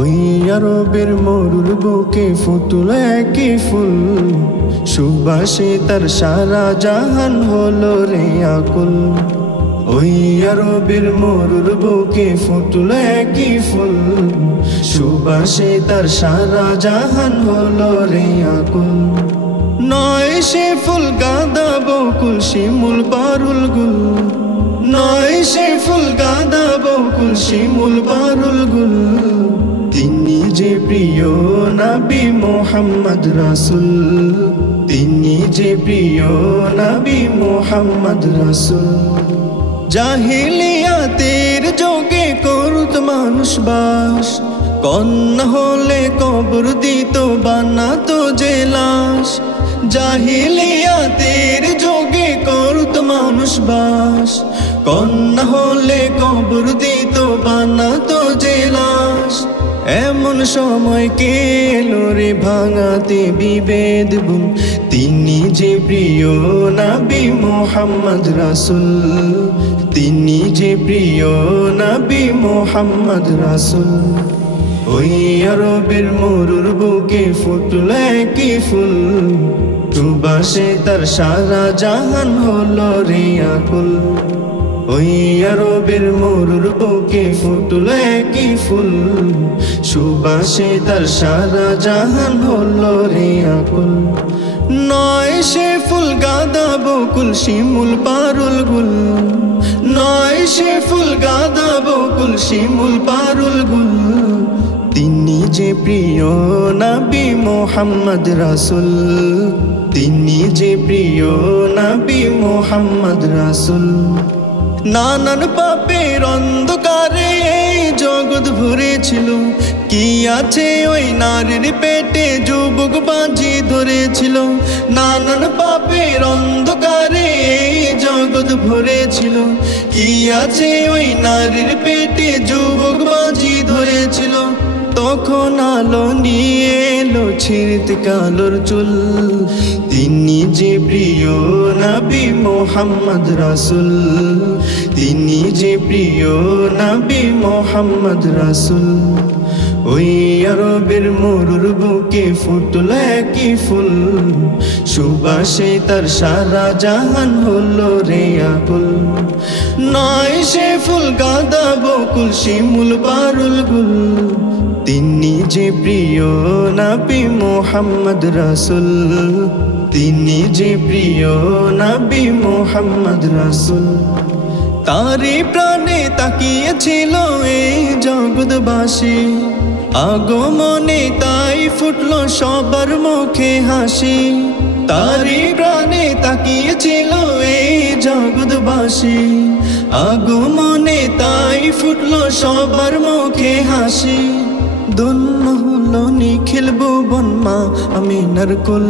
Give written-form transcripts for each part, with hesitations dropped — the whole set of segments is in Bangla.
ওই আরবের মরুর বুকে ফুটল একই ফুল, সুবাসে তার সারা জাহান হলো রে আকুল। ওই আরবের মরুর বুকে ফুটল একই ফুল, সুবাসে তার সারা জাহান হলো রে আকুল। নয় সে ফুল গাঁদা বকুল শিমুল পারুল গুল, নয় সে ফুল গাঁদা বকুল শিমুল পারুল গুল। তিনি যে প্রিয় নবী মুহাম্মদ রাসূল, তিনি যে প্রিয় নবী মুহাম্মদ রাসূল। জাহিলিয়াতের যুগে করত মানুষ বাস, কন্যা হলে কবর দিত বানাতো যে লাশ। জাহিলিয়াতের যুগে করত মানুষ বাস, কন্যা হলে কবর দিত বানাতো যে লাশ। এমন সময় কেলো রে ভাঙাতে বিভেদ বুন, তিনি যে প্রিয় নবী মুহাম্মদ রাসূল, তিনি যে প্রিয় নবী মুহাম্মদ রাসূল। ওই আরবের মরুর বুকে ফুটল একই ফুল, সুবাসে তার সারা জাহান হলো রে আকুল। ওই আরবের মরুর বুকে ফুটল একই ফুল, সুবাসে তার সারা জাহান হলো রে আকুল। নয় সে ফুল গাঁদা বকুল শিমুল পারুল গুল, নয় সে ফুল গাঁদা বকুল শিমুল পারুল গুল। তিনি যে প্রিয় নবী মুহাম্মদ রাসূল, তিনি যে প্রিয় নবী মুহাম্মদ রাসূল। নানান পাপের অন্ধকারে এই জগৎ ভরেছিল, কি আছে ওই নারীর পেটে যুবক বাজি ধরেছিল। নানান পাপের অন্ধকারে এই জগৎ ভরেছিল, কি আছে ওই নারীর পেটে যুবক বাজি ধরেছিল। তখন আলো নিয়ে এলো ছিঁড়তে কালোর চুল, তিনি যে প্রিয় নবী মুহাম্মদ রাসূল, তিনি যে প্রিয় নবী মুহাম্মদ রাসূল। ওই আরবের মরুর বুকে ফুটল একই ফুল, সুবাসে তার সারা জাহান হলো রে আকুল। নয় সে ফুল গাঁদা বকুল শিমুল পারুল গুল, তিনি যে প্রিয় নবী মুহাম্মদ রাসূল, তিনি যে প্রিয় নবী মুহাম্মদ রাসূল। তারি প্রাণে তাকিয়েছিল এই জগৎবাসী, আগমনে তাই ফুটলো সবার মুখে হাসি। তারি প্রাণে তাকিয়েছিল এই জগৎবাসী, আগমনে তাই ফুটলো সবার মুখে হাসি। ধন্য হলো নিখিল ভুবন মা আমিনার কুল,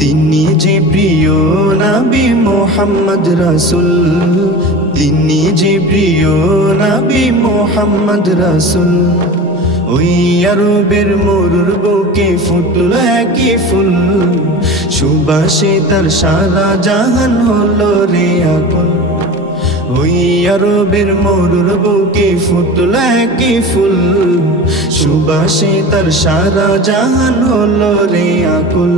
তিনি যে প্রিয় নবী মুহাম্মদ রাসূল, তিনি যে প্রিয় নবী মুহাম্মদ রাসূল। ওই আরবের মরুর বুকে ফুটল একই ফুল, সুবাসে তার সারা জাহান হলো রে আকুল। ওই আরবের মরুর বুকে ফুটল একই ফুল, সুবাসে তার সারা জাহান হলো রে আকুল।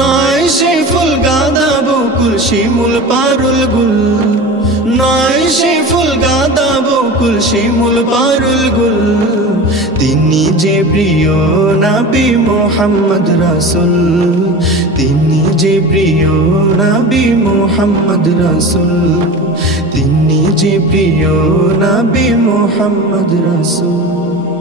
নয় সে ফুল গাঁদা বকুল শিমুল পারুল গুল, নয় সে ফুল গাঁদা বকুল শিমুল পারুল গুল। তিনি যে প্রিয় নবী মুহাম্মদ রাসূল, তিনি যে প্রিয় নবী মুহাম্মদ রাসূল, তিনি যে প্রিয় নবী মুহাম্মদ রাসূল।